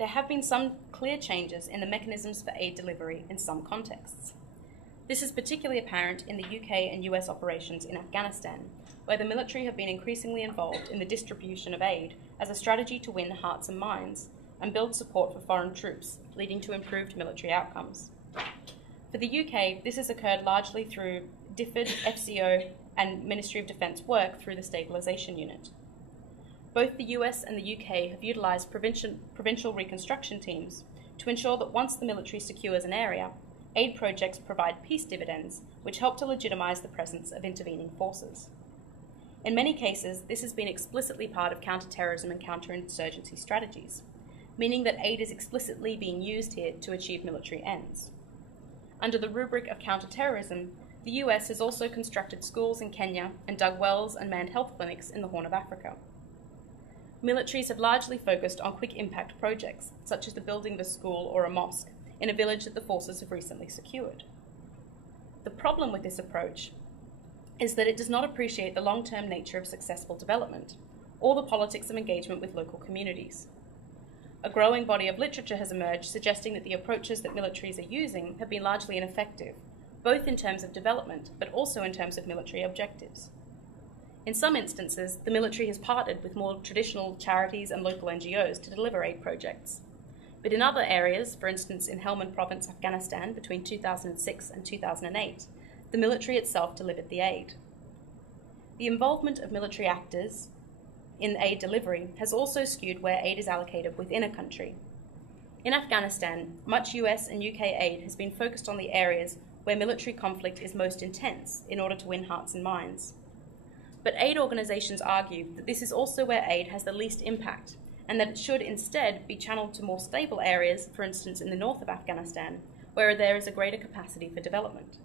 there have been some clear changes in the mechanisms for aid delivery in some contexts. This is particularly apparent in the UK and US operations in Afghanistan, where the military have been increasingly involved in the distribution of aid as a strategy to win hearts and minds and build support for foreign troops, leading to improved military outcomes. For the UK, this has occurred largely through DFID, FCO, and Ministry of Defence work through the Stabilisation Unit. Both the US and the UK have utilised provincial reconstruction teams to ensure that once the military secures an area, aid projects provide peace dividends, which help to legitimise the presence of intervening forces. In many cases, this has been explicitly part of counter-terrorism and counterinsurgency strategies, meaning that aid is explicitly being used here to achieve military ends. Under the rubric of counter-terrorism, the US has also constructed schools in Kenya and dug wells and manned health clinics in the Horn of Africa. Militaries have largely focused on quick impact projects, such as the building of a school or a mosque in a village that the forces have recently secured. The problem with this approach is that it does not appreciate the long-term nature of successful development, or the politics of engagement with local communities. A growing body of literature has emerged suggesting that the approaches that militaries are using have been largely ineffective, both in terms of development, but also in terms of military objectives. In some instances, the military has partnered with more traditional charities and local NGOs to deliver aid projects. But in other areas, for instance in Helmand Province, Afghanistan, between 2006 and 2008, the military itself delivered the aid. The involvement of military actors in aid delivery has also skewed where aid is allocated within a country. In Afghanistan, much US and UK aid has been focused on the areas where military conflict is most intense in order to win hearts and minds. But aid organisations argue that this is also where aid has the least impact, and that it should instead be channeled to more stable areas, for instance in the north of Afghanistan, where there is a greater capacity for development.